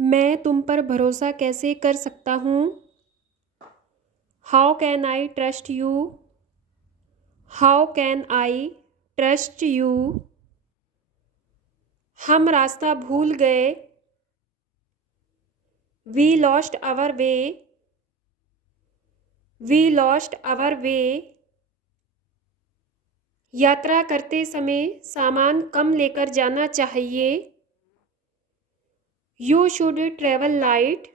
मैं तुम पर भरोसा कैसे कर सकता हूँ? How can I trust you? How can I trust you? हम रास्ता भूल गए। We lost our way. We lost our way. यात्रा करते समय सामान कम लेकर जाना चाहिए। You should travel light.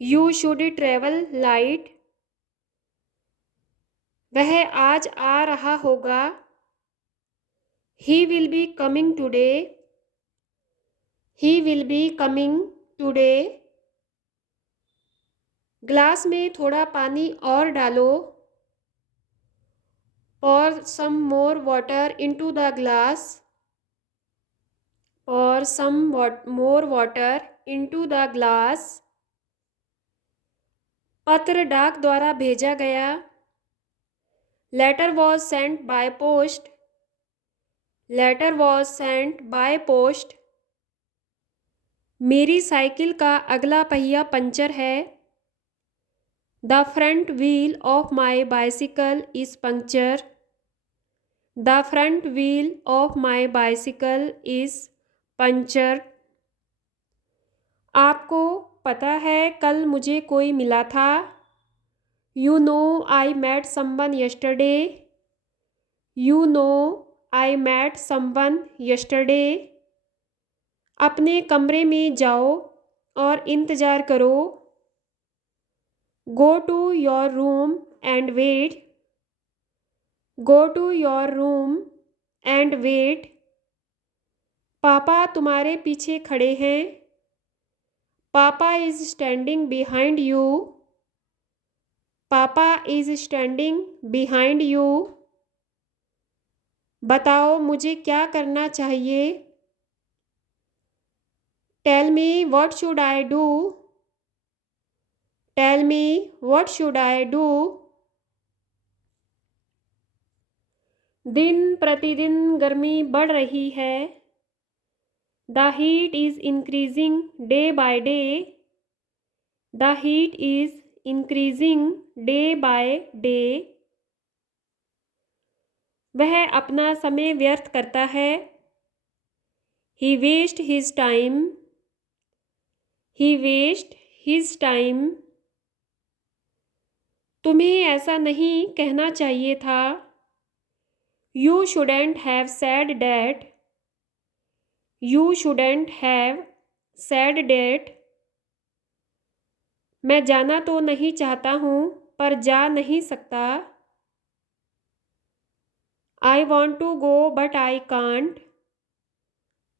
You should travel light. वह आज आ रहा होगा। He will be coming today. He will be coming today. Glass में थोड़ा पानी और डालो। Pour some more water into the glass. Pour some more water into the glass. पत्र डाक द्वारा भेजा गया। Letter was sent by post. Letter was sent by post. मेरी साइकिल का अगला पहिया पंचर है। The front wheel of my bicycle is punctured. The front wheel of my bicycle is punctured. आपको पता है कल मुझे कोई मिला था। You know I met someone yesterday. You know I met someone yesterday. अपने कमरे में जाओ और इंतज़ार करो। Go to your room and wait. Go to your room and wait. पापा तुम्हारे पीछे खड़े हैं। पापा is standing behind you. पापा is standing behind you. बताओ मुझे क्या करना चाहिए। Tell me what should I do. Tell me what should I do. दिन प्रतिदिन गर्मी बढ़ रही है। The heat is increasing day by day. The heat is increasing day by day. वह अपना समय व्यर्थ करता है। He wastes his time. He wastes his time. तुम्हें ऐसा नहीं कहना चाहिए था। You shouldn't have said that. You shouldn't have said that. मैं जाना तो नहीं चाहता हूँ पर जा नहीं सकता। I want to go but I can't.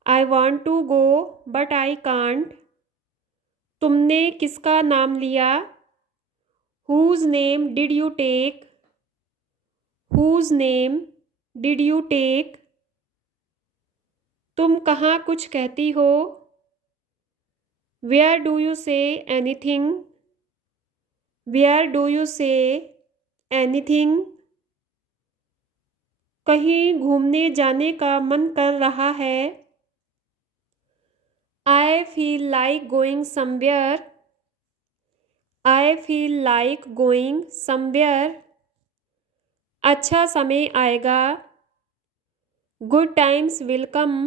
I want to go but I can't. तुमने किसका नाम लिया? Whose name did you take? Whose name did you take? तुम कहाँ कुछ कहती हो? Where do you say anything? Where do you say anything? कहीं घूमने जाने का मन कर रहा है। I feel like going somewhere. I feel like going somewhere. अच्छा समय आएगा। Good times will come.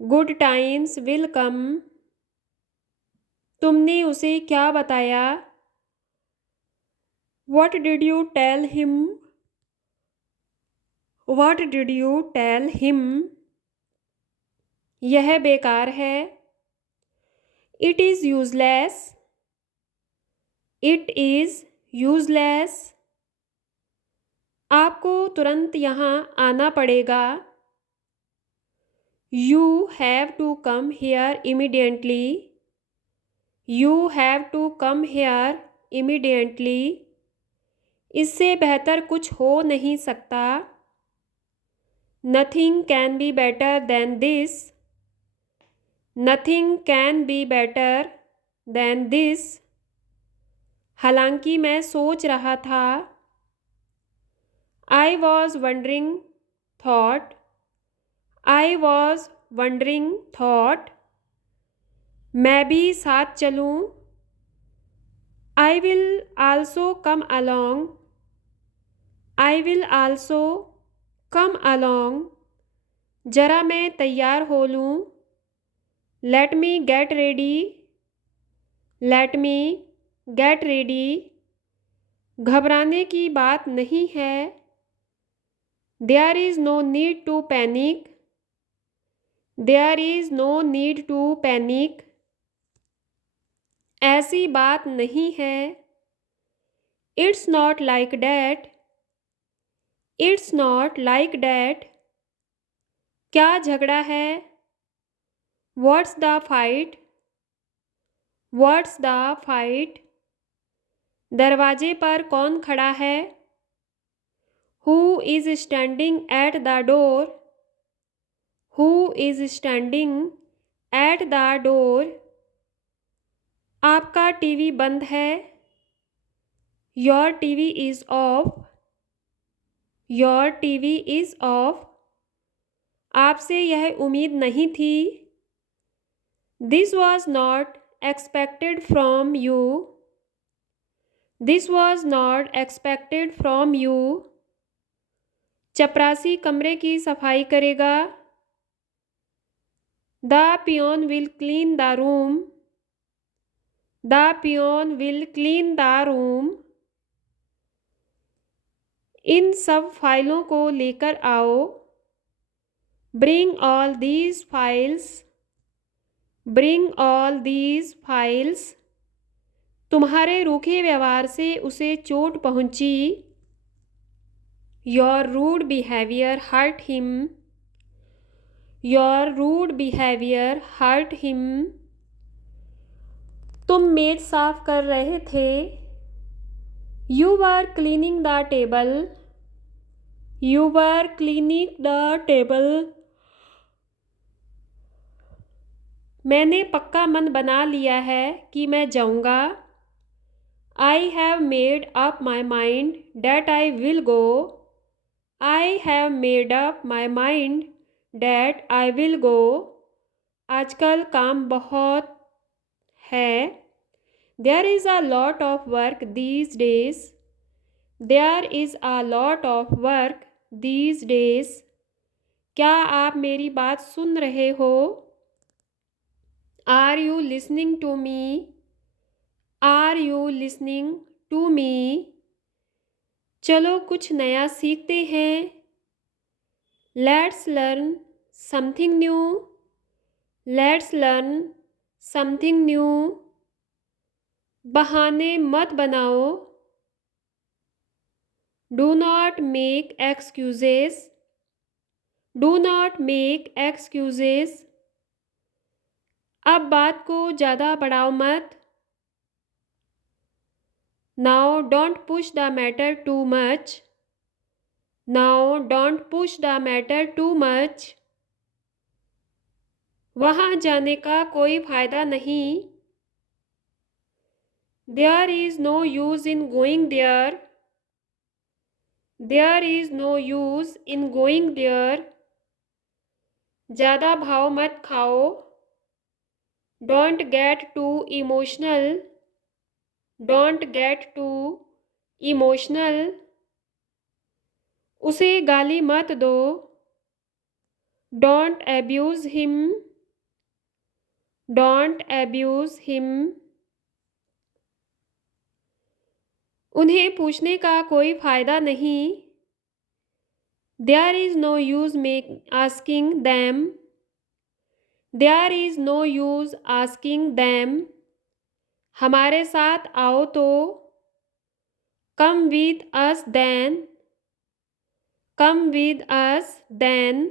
Good times will come. तुमने उसे क्या बताया? What did you tell him? What did you tell him? यह बेकार है। It is useless. It is useless. आपको तुरंत यहाँ आना पड़ेगा। You have to come here immediately. You have to come here immediately. इससे बेहतर कुछ हो नहीं सकता। Nothing can be better than this. Nothing can be better than this. हालांकि मैं सोच रहा था। I was wondering thought. I was wondering thought. मैं भी साथ चलूं। I will also come along. I will also come along. जरा मैं तैयार हो लूं। Let me get ready. Let me get ready. घबराने की बात नहीं है। There is no need to panic. There is no need to panic. ऐसी बात नहीं है। It's not like that. It's not like that. क्या झगड़ा है? What's the fight? What's the fight? दरवाजे पर कौन खड़ा है? Who is standing at the door? Who is standing at the door? आपका टीवी बंद है। Your TV is off. Your TV is off. आपसे यह उम्मीद नहीं थी। This was not expected from you. This was not expected from you. चपरासी कमरे की सफाई करेगा। The peon will clean the room. The peon will clean the room. इन सब फाइलों को लेकर आओ। Bring all these files. Bring all these files. तुम्हारे रूखे व्यवहार से उसे चोट पहुंची। Your rude behavior hurt him. Your rude behavior hurt him. तुम मेज साफ कर रहे थे। You were cleaning the table. You were cleaning the table. मैंने पक्का मन बना लिया है कि मैं जाऊंगा। I have made up my mind that I will go. I have made up my mind that I will go. आजकल काम बहुत है। There is a lot of work these days. There is a lot of work these days. क्या आप मेरी बात सुन रहे हो? Are you listening to me? Are you listening to me? चलो कुछ नया सीखते हैं। Let's learn something new. Let's learn something new. बहाने मत बनाओ। Do not make excuses. Do not make excuses. अब बात को ज़्यादा बढ़ाओ मत। Now don't push the matter too much. Now don't push the matter too much. वहाँ जाने का कोई फायदा नहीं। There is no use in going there. There is no use in going there. ज़्यादा भाव मत खाओ। Don't get too emotional. Don't get too emotional. उसे गाली मत दो। Don't abuse him. Don't abuse him. उन्हें पूछने का कोई फायदा नहीं। There is no use asking them. There is no use asking them. हमारे साथ आओ तो। Come with us then. Come with us then.